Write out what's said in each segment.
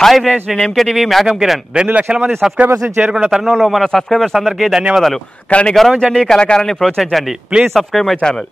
Hi friends, నేను MKTV మేఘం కిరణ్. 2 లక్షల మంది సబ్స్క్రైబర్స్ చేరుకున్న తరుణంలో మన సబ్స్క్రైబర్స్ అందరికీ ధన్యవాదాలు. కళని గౌరవించండి, కళాకారాన్ని ప్రోత్సహించండి. Please subscribe my channel.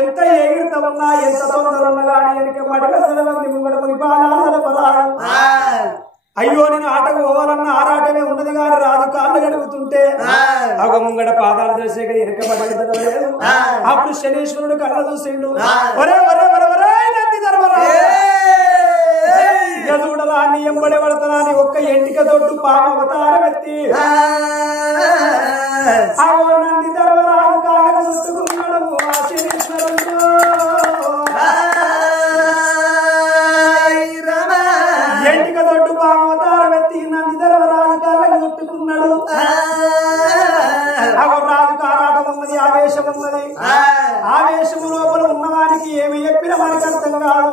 ఎంత ఎగిరిత ఉన్నా ఎంత తొందర ఉన్నా అయ్యో నేను ఆటకు పోవాలన్న ఆరాటమే ఉన్నది కానీ రాజు కాళ్ళు గడుగుతుంటే అగ ముంగడ పాదాలు చేసే ఎనకబడి లేదు. అప్పుడు శనీశ్వరుడు కళ్ళ చూసిండు, ఒరే ఒరే ఒరే ఒరే నంది చూడలా నీ ఎంబడి పడతానా అని ఒక్క ఎంటిక తోట్టు పాము అవతారం ఎత్తి నంది ధర్మరాజు కాళ్ళకు చుట్టుకున్నాడు. ఆ శనీశ్వరుడు ఎంటిక తోట్టు పాము అవతారం ఎత్తి నంది ధర్మరాజు కాళ్ళకు చుట్టుకున్నాడు. రాజు కారాటం ఉన్నది, ఆవేశం ఉన్నది. ఆవేశము లోపల ఉన్నవానికి ఏమి చెప్పినా మనకు అర్థం కాదు.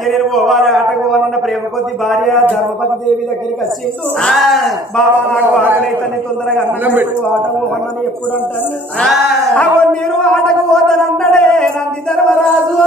నేను పోవాలి ఆటకు పోవాలన్న ప్రేమ కొద్ది భార్య ధర్మపతి దేవి దగ్గరికి వచ్చిండు. బాబా నాకు ఆకలి తొందరగా అన్నం పెట్టు, ఆటకు పోవాలని ఎప్పుడు అంటాను. నేను ఆటకు పోతానన్నాడే నంది ధర్మరాజు.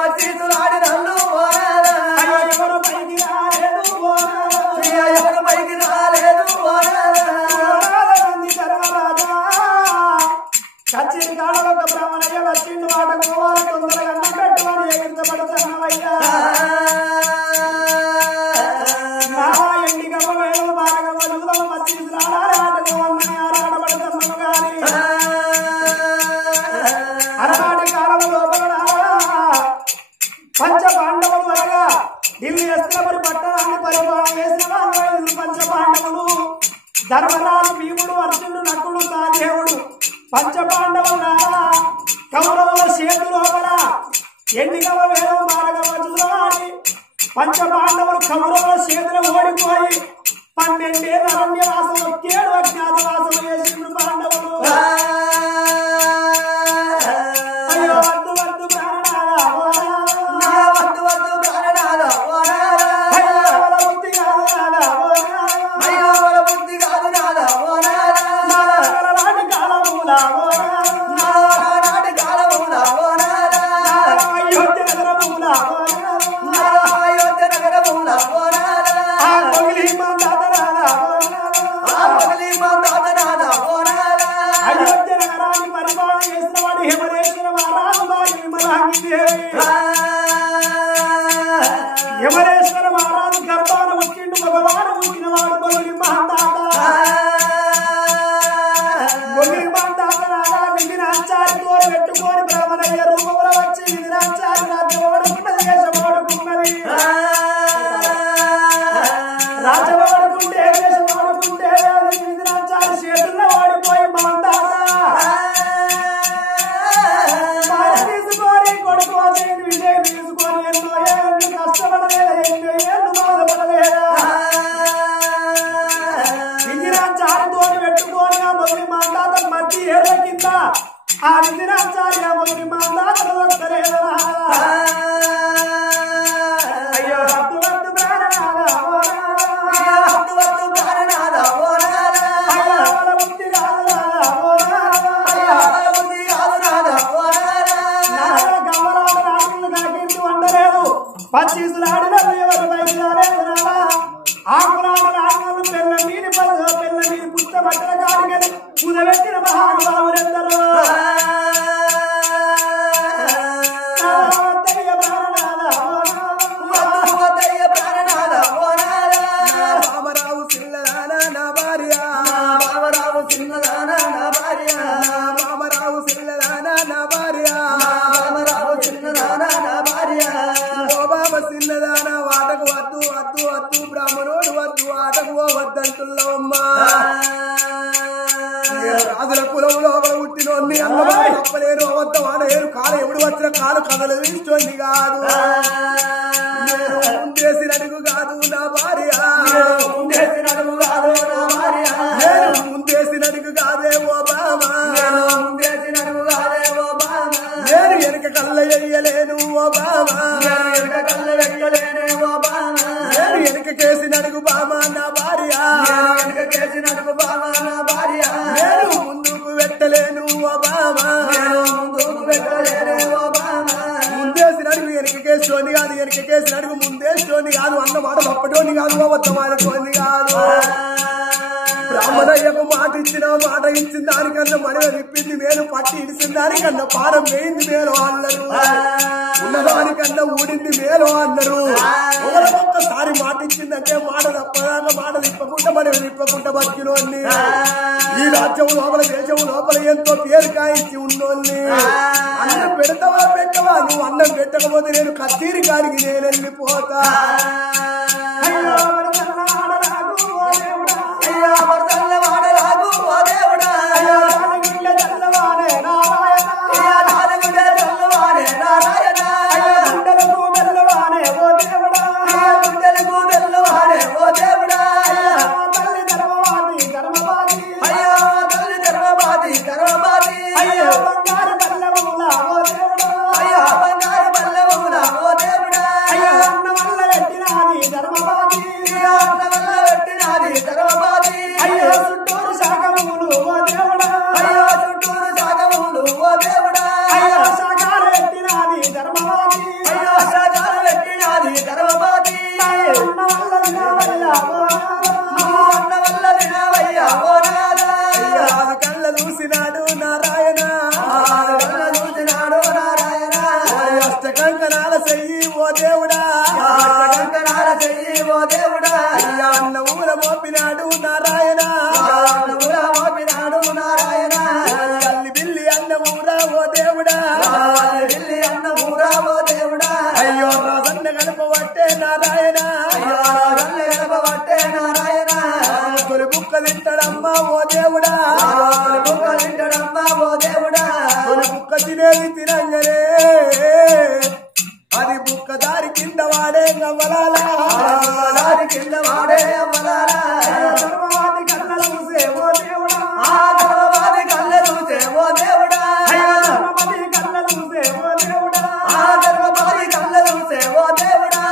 పచ్చి సులాడి పంచ పాండవులు అనగా ఢిల్లీ ఎస్త్రపురి పట్టణాన్ని పరిపాలన చేసిన వాళ్ళు పంచ పాండవులు ధర్మరాజు భీముడు అర్జునుడు నకులుడు సహదేవుడు పంచ పాండవులు కౌరవుల చేతు లోపల ఎన్నికవ వేదం బాలగవ చూడవాలి పంచ పాండవులు కౌరవుల చేతులు ఓడిపోయి 12 ఏళ్ళ అరణ్యవాసం 7 అజ్ఞాతవాసం చేసిండు పాండవులు అయ్యో వద్దు వద్దు ప్రాణనాథ వద్దు వద్దు ప్రాణనాథ బుద్ధి కాదు నాథ అయ్యో బుద్ధి కాదు నాథ నాటి కాలమూల నాటి కాలమూల అయోధ్య నగరమూల అయోధ్య నగరమూల అయోధ్య నగరాన్ని పరిపాలన చేసిన వాడు యమరేశ్వర మహారాజు భార్య విమలాంగిదేవి యమరేశ్వర మహారాజు గర్భాన పుట్టిండు మగవాడు పుట్టిన వాడు బొగిలి మహంతాత నాగా విధినాచారితో పెట్టుకొని బ్రహ్మణయ్య రూపంలో వచ్చి విధినాచారి రాజ్యం ఓడుకున్నది దేశం ఓడుకున్నది రాజ్యం ఓడుకుంటే దేశం ఓడుకుంటే విధినాచారి చేతుల్లో ఓడిపోయి మహంతాత తీసుకొని కొడుకు వచ్చి విజయం తీసుకొని ఎన్నో ఏళ్ళు కష్టపడలేదా ఎన్నో ఏళ్ళు బాధపడలేదా విధినాచారితో పెట్టుకొని ఆ మొదటి మహంతాత మధ్య ఏళ్ళ కింద ఆ విధినాచారి ఆ మొదటి మహంతాతను వస్తలేదా అయ్యో వద్దు వద్దు ప్రాణనాథ వద్దు వద్దు ప్రాణనాథ బుద్ధి కాదు బుద్ధి కాదు గవ్వరాడు రాజులు కాకింటూ వండలేదు పచ్చీసులు ఆడినట్లు ఎవరు బయలుదేరేది రాలా ఆకులాడు రాజులు పెళ్ళ మీది పుట్ట బట్టల కాడిగని కుదబెట్టిన మహానుభావులెందరూ బాబరావు సిల్లదానా నా భార్య బాబరావు సిల్లదానా నా భార్య బాబరావు సిల్లదానా నా భార్య బాబరావు సిల్లదానా నా భార్య ఓ బాబ సిల్లదానా వాటకు వద్దు వద్దు వద్దు బ్రాహ్మణోడు వద్దు ఆటకు వద్దంటున్నావమ్మా రాజుల కులంలో పుట్టినోన్ని అన్నవాడు తప్పలేరు అవద్ద వాడేరు కాలు ఎప్పుడు వచ్చిన కాలు కథలు తీసుకోండి కాదు ముందేసినడుగు కాదు నా భార్య ముందేసినడుగు కాదు నా భార్య ముందేసినడుగు కాదే ఓ బామా ముందేసినడుగు కాదే ఓ బామా నేను వెనక కళ్ళ వెయ్యలేను ఓ బామా వెనక కళ్ళ వెయ్యలేనే ఓ బామా నేను వెనక కేసినడుగు బామా నా భార్య వెనక కేసినడుగు బామా నా భార్య నేను ముందుకు పెట్టలేను ఓ బామా ముందుకు పెట్టలేనే ఓ బామా ముందేసినడుగు వెనక కేసుని కాదు వెనక కేసినడుగు ముందేసుని కాదు అన్నమాట తప్పటోని కాదు అవద్దమాడుకోని కాదు బ్రాహ్మణయ్యకు మాట ఇచ్చిన మాట ఇచ్చిన దానికన్నా మనమే తిప్పింది మేలు పట్టి ఇడిచిన దానికన్నా పారం వేయింది మేలు అన్నారు ఉన్నదానికన్నా ఊడింది మేలు అన్నారు ఒక్కసారి మాట ఇచ్చిందంటే మాట తప్పదాకా మాట తిప్పకుండా మనం తిప్పకుండా బతికినోన్ని ఈ రాజ్యం లోపల దేశం లోపల ఎంతో పేరు కాయించి ఉన్నోన్ని అన్నం పెడతావా పెట్టవా నువ్వు అన్నం పెట్టకపోతే నేను కత్తీరి కాడికి నేను వెళ్ళిపోతా వాడరాగు ఓ దేవుడా గుండె చల్లవాడే నారాయణ గుండెలకు వెళ్ళవాడే ఓ దేవుడా గుండెలకు వెళ్ళవాడే ఓ దేవుడా తల్లి ధర్మవాది ధర్మవాది అయ్యో తల్లి ధర్మవాది ధర్మవాది అయ్యో బంగారు పల్లెముల ఓ దేవుడా అయ్యో బంగారు పల్లెముల ఓ దేవుడా అయ్యో అన్న వల్ల పెట్టినాది ధర్మవాది నారాయణ తొలి బుక్క తింటాడమ్మా ఓ దేవుడా తొలి బుక్క తినేది తినంగనే అది బుక్క దారి కింద వాడే గమలాలా దారి కింద వాడే అమలాలా ధర్మవాది కళ్ళ చూసే ఓ దేవుడా ధర్మవాది కళ్ళ చూసే ఓ దేవుడా ధర్మవాది కళ్ళ చూసే ఓ దేవుడా ధర్మవాది కళ్ళ చూసే ఓ దేవుడా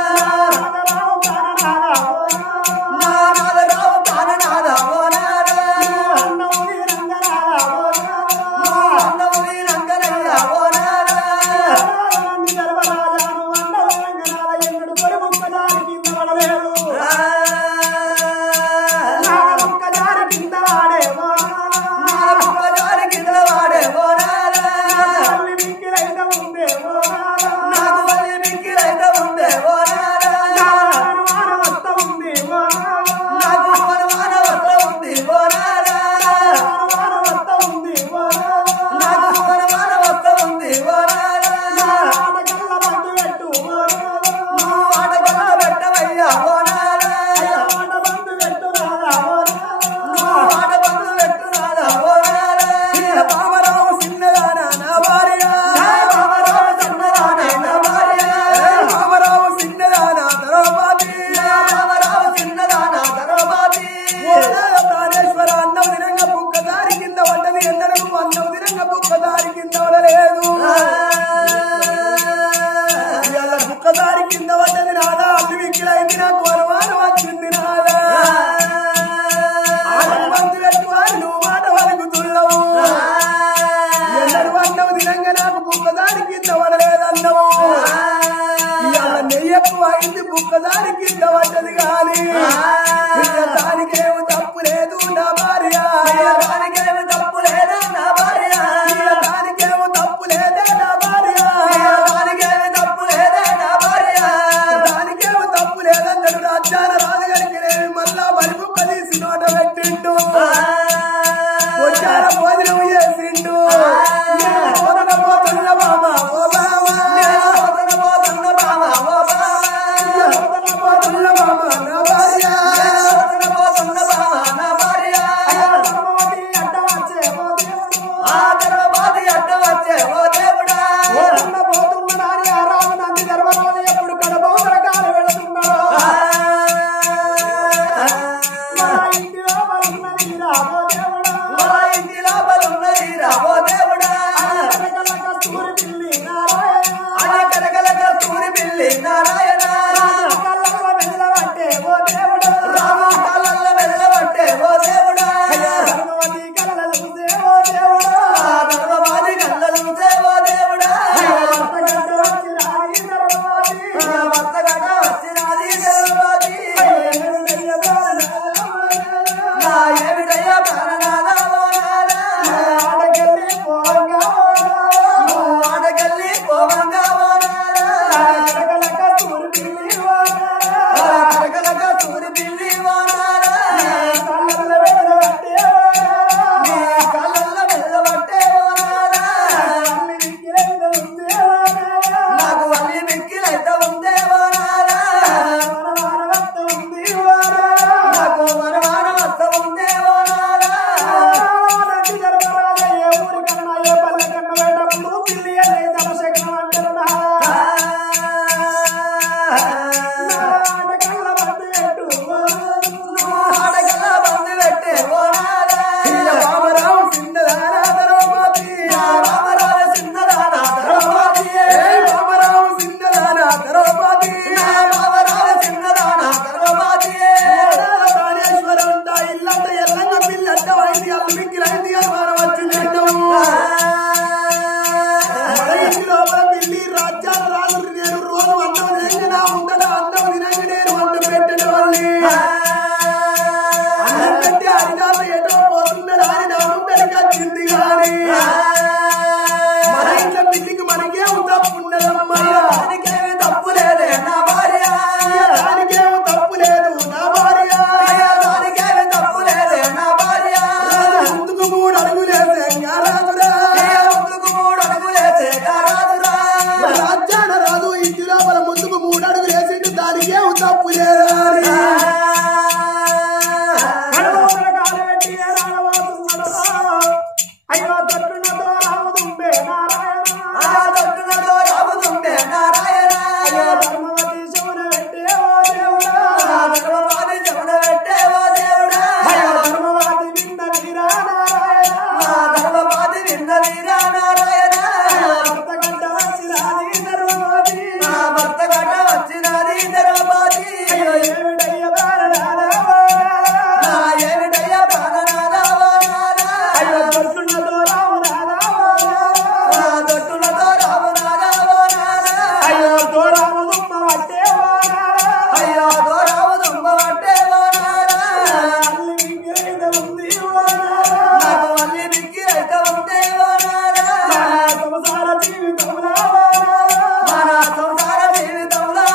దానికి ఏం తప్పు లేదా అయ్యో తట్టున్నతో రాముదుంబే నారాయణ తట్టునతో రాముదుంబే నారాయణ ధర్మవతి శివున పెట్టేవో దేవుడా ధర్మవాది చెవున పెట్టేవో దేవుడా ధర్మవాది విన్న వీరా నారాయణ ధర్మవాది విన్న వీరా నారాయణ భర్త గడ్డ వచ్చినది ధర్మవతి భర్త గడ్డ వచ్చినది ధర్మవాది ఏమిటయ్య ప్రాణనాథ ఏమిటయ్యా ప్రాణనాథా అయ్యో తట్టున్నతో రామునాథ తొట్టులతో రామునాథా అయ్యో దూరాముదుమ్మ పట్టేవో అయ్యో రాముదుంబ పట్టేవో ఉంది నాకు మళ్ళీ మిక్కి అయితే ఉందేవో సంసార జీవితంలో మన సంసార జీవితంలో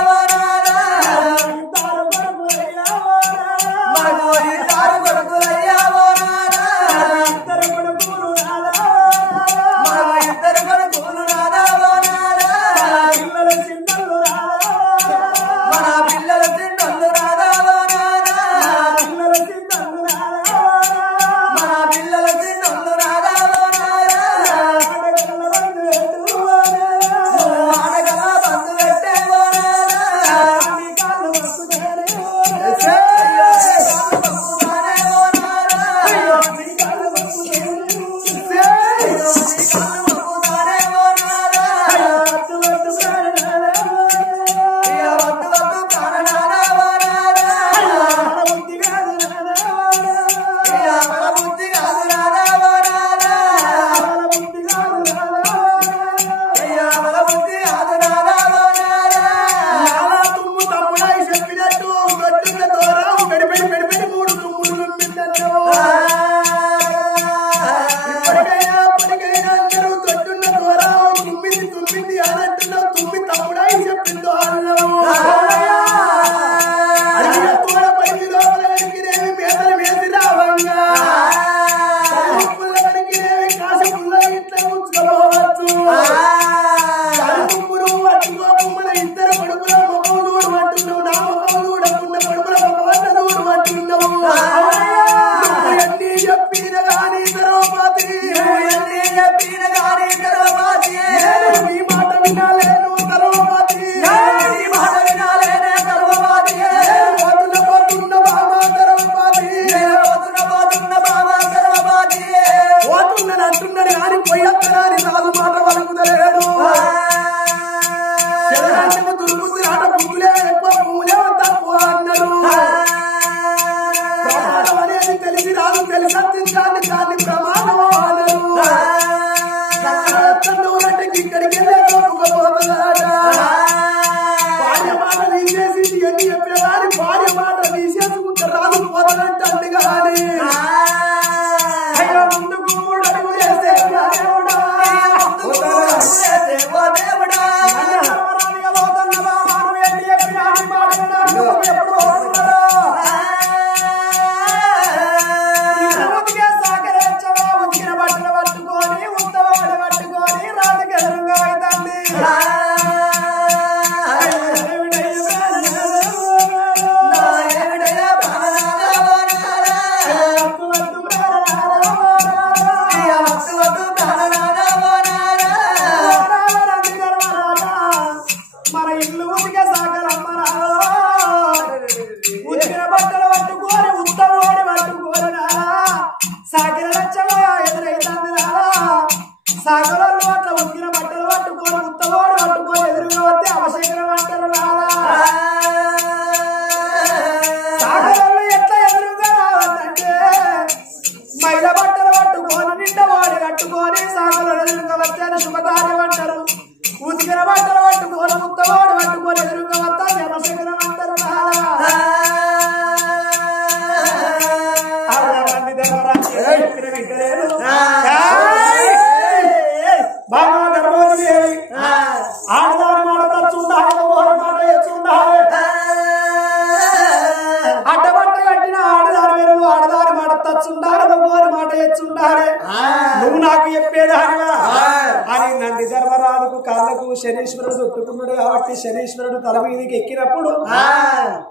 శనీశ్వరుడు చుట్టుకున్నాడు కాబట్టి శనీశ్వరుడు తల మీదకి ఎక్కినప్పుడు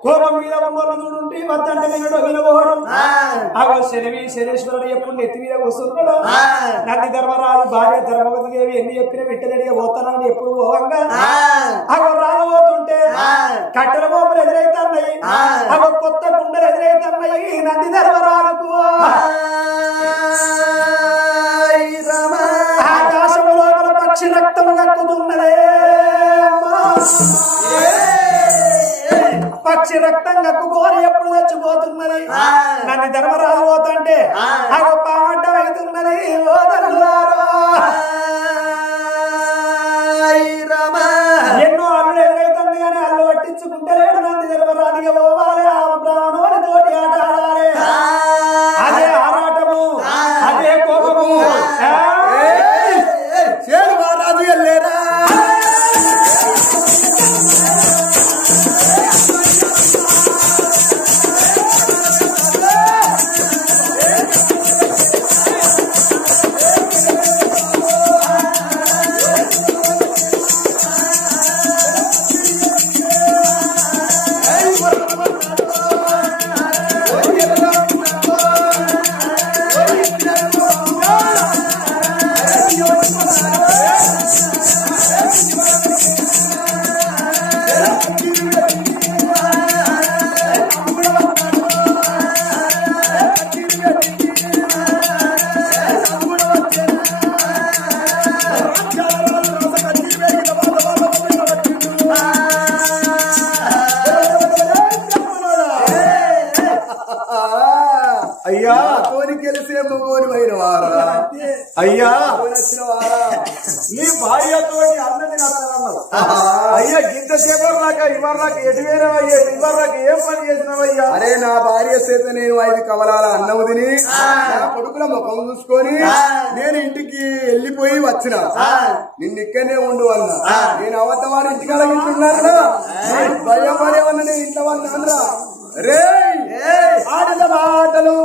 కోపం మీద చూడుంటే వద్దంటే నేను వినబోవడం శనీశ్వరుడు ఎప్పుడు నెత్తి మీద కూర్చున్నాడు నంది ధర్మరాజు భార్య ధర్మవతి దేవి ఎన్ని చెప్పిన విట్టలేడిగా పోతానని ఎప్పుడు పోవంగా అవి రాబోతుంటే కట్టెల బొమ్మలు ఎదురైతున్నాయి అవి కొత్త గుండెలు ఎదురైతున్నాయి నంది ధర్మరాజుకు ఆకాశంలో పక్షి రక్తం కక్కుతున్నదే పక్షి రక్తం కక్కుకోని ఎప్పుడు చచ్చిపోతున్నది నన్ను ధర్మరాజు పోతుంటే ఆ గొప్ప అడ్డం అవుతున్నది ఎన్నో అల్లు ఎదురైతుంది కానీ అల్లు పట్టించుకుంటే లేడు నంది ధర్మరాజుగా పోవాలి ఆ బ్రాహ్మణుని తోటి ఆట ఆడాలి అదే ఆరాటము అదే కోపము చేరు మహారాజు వెళ్ళేరా అయ్యా తోని గెలిసే మగోని పోయిన వారా అయ్యా వచ్చిన వారా నీ భార్యతో అన్నది నడతానన్నావు అయ్యా గింతసేపు రాక ఇవాళ నాకు ఎటువేనవయ్యా ఇవాళ నాకు ఏం పని చేసినావయ్యా అరే నా భార్య చేత నేను 5 కవలాల అన్నము తిని నా కొడుకుల ముఖం చూసుకొని నేను ఇంటికి వెళ్ళిపోయి వచ్చిన నిన్ను ఇక్కడనే ఉండు అన్నా నేను అవద్దవాడి ఇంటికాడ ఇంటున్నాను భయం పడేవన్నా నేను ఇంట్లో అన్నా రే ఆడిన మాటలు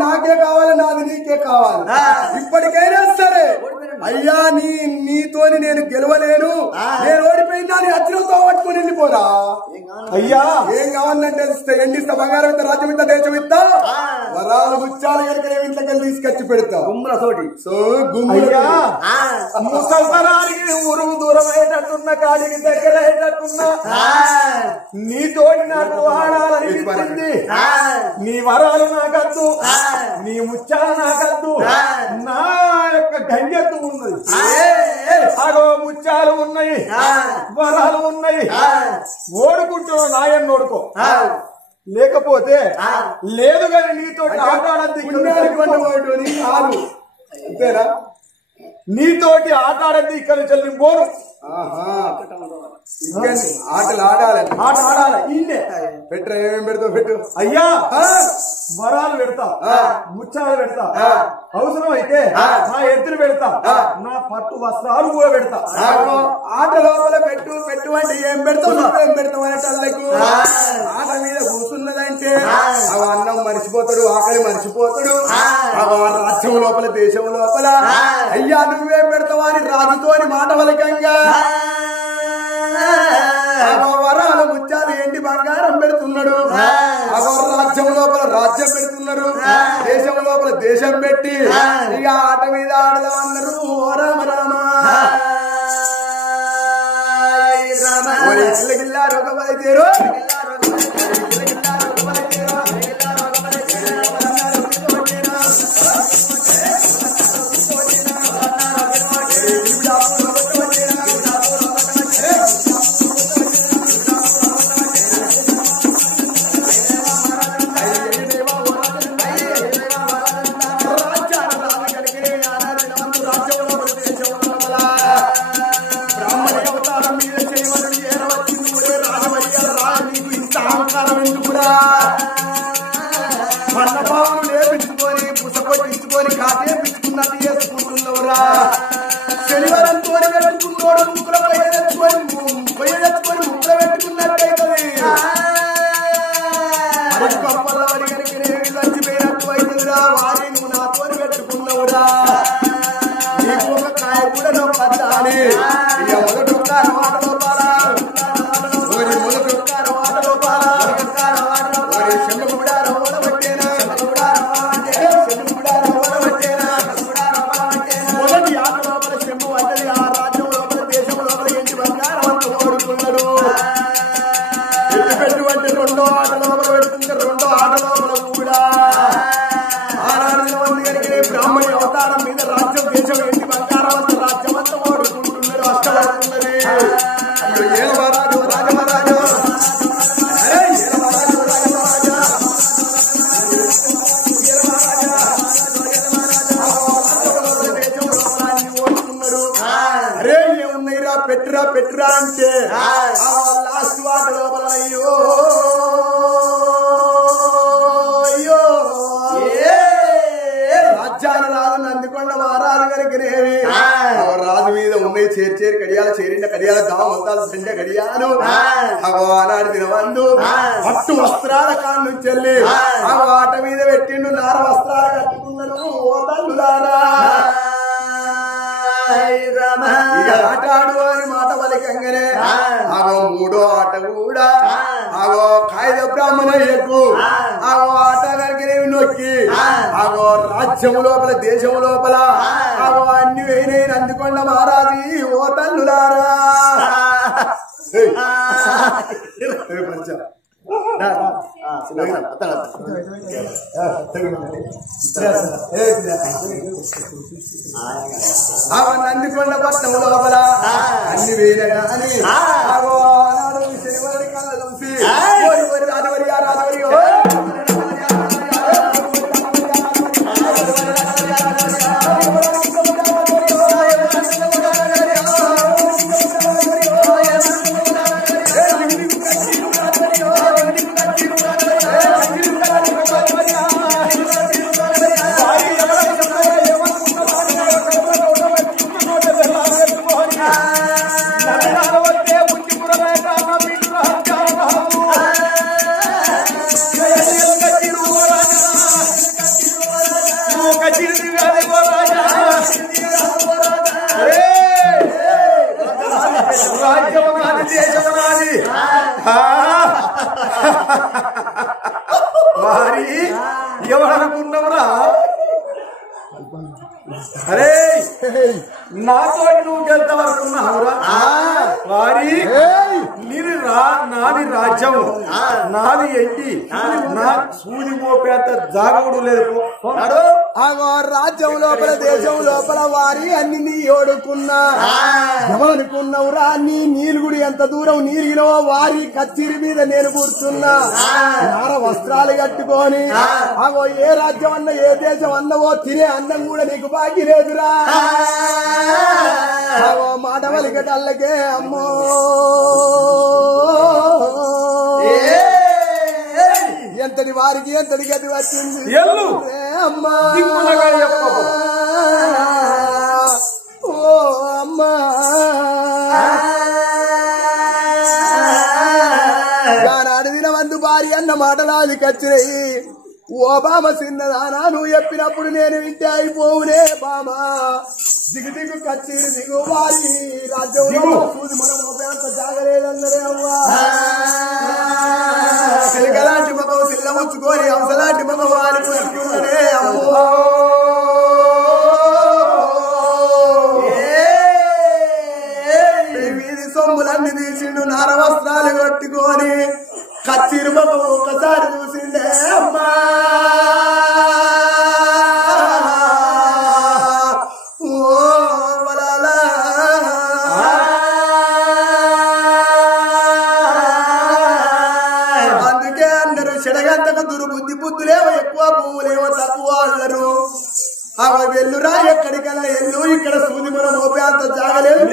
నాకే కావాలి నాది నీకే కావాలి ఇప్పటికైనా సరే అయ్యా నీతోని నేను గెలవలేను నేను ఓడిపోయినా నీ అచ్చులతో పట్టుకుని వెళ్ళిపోరా అయ్యా ఏం కావాలంటే ఎండిస్తా బంగారం ఇస్తా రాజ్యం ఇస్తా దేశం ఇస్తా వరాలు ముచ్చాలు కనుక నేను ఇంట్లోకి వెళ్ళి తీసుకొచ్చి పెడతా గుమ్మలతోటి సో గుమ్మయ్యా ముసల్తనానికి ఊరు దూరం అయ్యేటట్టున్న కాడికి దగ్గర అయ్యేటట్టున్నా నీతోటి నాకు వాడాలనిపించింది నీ వరాలు నాకద్దు నీ ముచ్చాలు నాకద్దు నా యొక్క గంగెత్తు ఉన్నది అగో ముత్యాలు ఉన్నాయి వరాలు ఉన్నాయి ఓడుకుంటూ నాయన్ని ఓడుకో లేకపోతే లేదు కానీ నీతో అంతేనా నీతోటి ఆట ఆడద్ది ఇక్కడ చెల్లి పోను ఆటలు ఆడాలి ఆట ఆడాలి ఇన్నే పెట్ట ఏమేం పెడతావు పెట్టు అయ్యా వరాలు పెడతా ముచ్చాలు పెడతా అవసరం అయితే నా ఎద్దులు పెడతా నా పట్టు వస్త్రాలు కూడా పెడతా ఆట లోపల పెట్టు అంటే ఏం పెడతావు ఏం పెడతావు అనేటకు ఆట మీద కూర్చున్నదంటే అన్నం మర్చిపోతాడు ఆకలి మర్చిపోతాడు రాజ్యం లోపల దేశం లోపల అయ్యా నువ్వేం పెడతావా అని రాజుతోని మాట వలకంగా వరాలు ముత్యాలు ఎండి బంగారం పెడుతున్నాడు రాజ్యం లోపల రాజ్యం పెడుతున్నారు దేశం లోపల దేశం పెట్టి ఇక ఆట మీద ఆడదాం అన్నారు రామ రామ గిల్లారు ఒక పదితేరు శనివారం తోడి పెట్టుకున్నోడు ముక్కుల పొయ్యెత్తుకొని ముక్కుల పెట్టుకున్నట్టయితుంది కప్పల వరి కనుక చచ్చిపోయినట్టు అవుతుందిరా వారి నువ్వు నాతో పెట్టుకున్నావురా నీకు ఒక కాయ కూడా నువ్వు పద్దాలి ఇక మొదటి ఒక్క మాట లోపాలా మొదటి ఒక్క మాట లోపాలా చెమ్మ కూడా రవ్వడ పట్టేనా మొదటి ఆట లోపల చెమ్మ పడ్డది ఆ రాజ్యం లోపల దేశం లోపల ఎంటి బంగారం అంత ఓడుకున్నారు పెట్టుబడి రెండో ఆట లోపల పెడుతుంటే రెండో ఆట లోపల కూడా ఆరాధన మంది కనుక బ్రాహ్మణి అవతారం మీద రాజ్యం దేశం ఎంటి బంగారం అంత రాజ్యం అంతా ఓడుకుంటున్నారు అష్టపడుతున్నది ఏలమహారాజు రాజమహారాజు అరే ఏలమహారాజు రాజమహారాజా అరే ఏమున్నాయిరా పెట్టురా పెట్టురా అంటే లాస్ట్ వాట లోపల అయ్యో అయ్యో రాజ్యాల రాజు నందికొండ మహారాజు కనుకనేవి రాజు మీద ఉన్నాయి చేరి కడియాల చేరిన కడియాల దావంతాలు సంజ కడియాలు ఆనాడు తినవందు పట్టు వస్త్రాల కాళ్ళ నుంచి వెళ్ళి ఆ వాట మీద పెట్టిండు నార వస్త్రాలు కట్టుకున్నారు ఓ తల్లులారా ఆట ఆడు అని మాట పలికంగానే ఆగో మూడో ఆట కూడా ఆగో కాయిద బ్రాహ్మణయ్యకు ఆగో ఆట కనుకనేవి నొక్కి ఆగో రాజ్యం లోపల దేశం లోపల ఆగో అన్ని వేయిన అందుకొండ మహారాజు ఓ తల్లులారా నందికొండ పట్టణం లోపల అన్ని వేయగా అని శనివారి కళ్ళ చూసి రాజవరి రాజవరి వారి ఎవరనుకున్నావురా అరే నాతో నువ్వు గెలుతావనుకున్నావురా వారి నాది రాజ్యం నాది ఎండి నా సూది మోపేంత జాగవుడు లేదు రాజ్యం లోపల దేశం లోపల వారి అన్ని నీ ఓడుకున్నా ఎవరనుకున్నావురా నీ నీలుగుడి ఎంత దూరం నీలిగినో వారి కచ్చిరి మీద నేను కూర్చున్నా నార వస్త్రాలు కట్టుకొని అగో ఏ రాజ్యం అన్న ఏ దేశం అన్నవో తినే అన్నం కూడా నీకు బాకీ లేదురా అగో మాట వలికటల్లకే అమ్మో ఎంతటి వారికి ఎంతటి గతి వచ్చింది అమ్మా ఓ అమ్మా నానాడు దినవంతు భార్య అన్న మాటలాది కచ్చినాయి ఓ బామ చిన్నదానా నువ్వు చెప్పినప్పుడు నేను వింటే అయిపోవునే బామ దిగు దిగు కచ్చి దిగు వారి రాజ్యంలో సూది మనం ఉపయోగంత జాగలేదన్నదే అవ్వా సిలగలాంటి మగవు సిల్లము పుచ్చుకొని అవసలాంటి మగవాళ్ళకు ఉన్నదే అమ్మో వీధి సొమ్ములన్నీ తీసిండు నార వస్త్రాలు కట్టుకొని కచ్చిరు మగం ఒకసారి చూసిండే అమ్మా దుర్బుద్ధి బుద్ధులేమో ఎక్కువ పువ్వులేమో తక్కువ అల్లరు అవి వెల్లురా ఎక్కడికల్లా ఎల్లు ఇక్కడ సూది మనం మోపే అంత జాగలేదు